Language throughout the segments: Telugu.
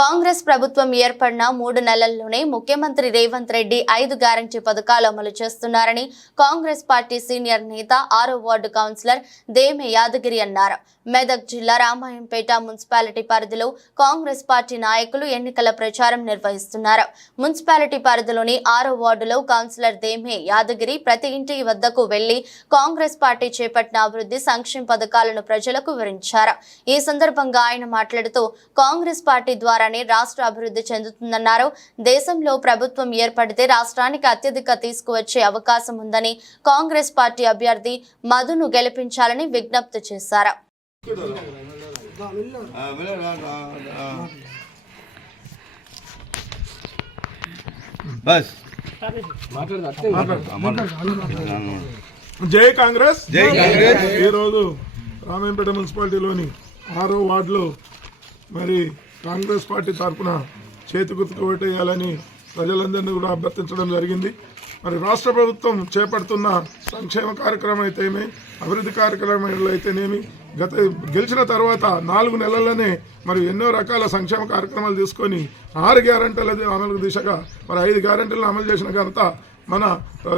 కాంగ్రెస్ ప్రభుత్వం ఏర్పడిన 3 నెలల్లోనే ముఖ్యమంత్రి రేవంత్ రెడ్డి 5 గ్యారంటీ పథకాలు అమలు చేస్తున్నారని కాంగ్రెస్ పార్టీ సీనియర్ నేత 6వ వార్డు కౌన్సిలర్ దేమె యాదగిరి అన్నారు. మెదక్ జిల్లా రామాయంపేట మున్సిపాలిటీ పరిధిలో కాంగ్రెస్ పార్టీ నాయకులు ఎన్నికల ప్రచారం నిర్వహిస్తున్నారు. మున్సిపాలిటీ పరిధిలోని 6వ వార్డులో కౌన్సిలర్ దేమె యాదగిరి ప్రతి ఇంటి వద్దకు వెళ్లి కాంగ్రెస్ పార్టీ చేపట్టిన అభివృద్ధి సంక్షేమ పథకాలను ప్రజలకు వివరించారు. ఈ సందర్భంగా ఆయన మాట్లాడుతూ కాంగ్రెస్ పార్టీ ద్వారా రాష్ట్ర అభివృద్ధి చెందుతుందన్నారు. దేశంలో ప్రభుత్వం ఏర్పడితే రాష్ట్రానికి అత్యధిక తీసుకువచ్చే అవకాశం ఉందని కాంగ్రెస్ పార్టీ అభ్యర్థి మధును గెలిపించాలని విజ్ఞప్తి చేశారు. జై కాంగ్రెస్. ఈరోజు రామాయంపేట మున్సిపాలిటీలోని 6వ వార్డులో మరి కాంగ్రెస్ పార్టీ తరఫున చేతి గుర్తుకు ఓటేయాలని ప్రజలందరినీ కూడా అభ్యర్థించడం జరిగింది. మరి రాష్ట్ర ప్రభుత్వం చేపడుతున్న సంక్షేమ కార్యక్రమం అయితేనేమి, అభివృద్ధి కార్యక్రమాలు అయితేనేమి, గెలిచిన తర్వాత 4 నెలల్లోనే మరి ఎన్నో రకాల సంక్షేమ కార్యక్రమాలు తీసుకొని 6 గ్యారెంటీల అమలు దిశగా మరి 5 గ్యారెంటీలను అమలు చేసిన ఘనత మన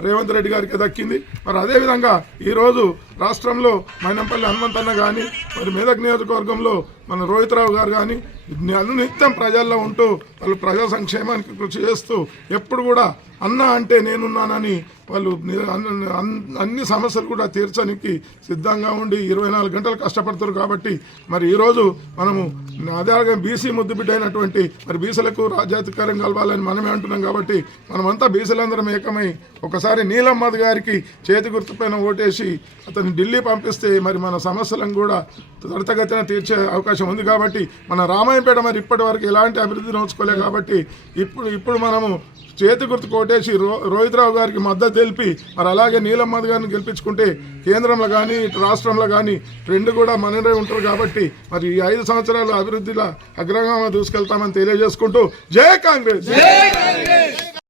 రేవంత్ రెడ్డి గారికి దక్కింది. మరి అదేవిధంగా ఈరోజు రాష్ట్రంలో మైనంపల్లి హనుమంతన్న కానీ, మరి మెదక్ నియోజకవర్గంలో మన రోహిత్ రావు గారు కానీ నిత్యం ప్రజల్లో ఉంటూ వాళ్ళు ప్రజా సంక్షేమానికి కృషి చేస్తూ ఎప్పుడు కూడా అన్న అంటే నేనున్నానని వాళ్ళు అన్ని సమస్యలు కూడా తీర్చడానికి సిద్ధంగా ఉండి 24 గంటలు కష్టపడతారు. కాబట్టి మరి ఈరోజు మనము అదే బీసీ ముద్దుబిడ్డ అయినటువంటి మరి బీసీలకు రాజ్యాధికారం కలవాలని మనమే అంటున్నాం. కాబట్టి మనమంతా బీసీలందరం ఏకమై ఒకసారి నీలమ్మద్ గారికి చేతి గుర్తుపైన ఓటేసి అతన్ని ఢిల్లీ పంపిస్తే మరి మన సమస్యలను కూడా త్వరితగతిన తీర్చే అవకాశం ఉంది. కాబట్టి మన రామాయంపేట మరి ఇప్పటి వరకు ఎలాంటి అభివృద్ధి నోచుకోలేదు. కాబట్టి ఇప్పుడు మనము చేతి గుర్తు కోటేసి రోహిత్ రావు గారికి మద్దతు తెలిపి మరి అలాగే నీలమ్మద్ గారిని గెలిపించుకుంటే కేంద్రంలో కానీ ఇటు రాష్ట్రంలో కానీ 2 కూడా మననే ఉంటారు. కాబట్టి మరి ఈ 5 సంవత్సరాలు అభివృద్ధిలో అగ్రగామ దూసుకెళ్తామని తెలియజేసుకుంటూ జై కాంగ్రెస్.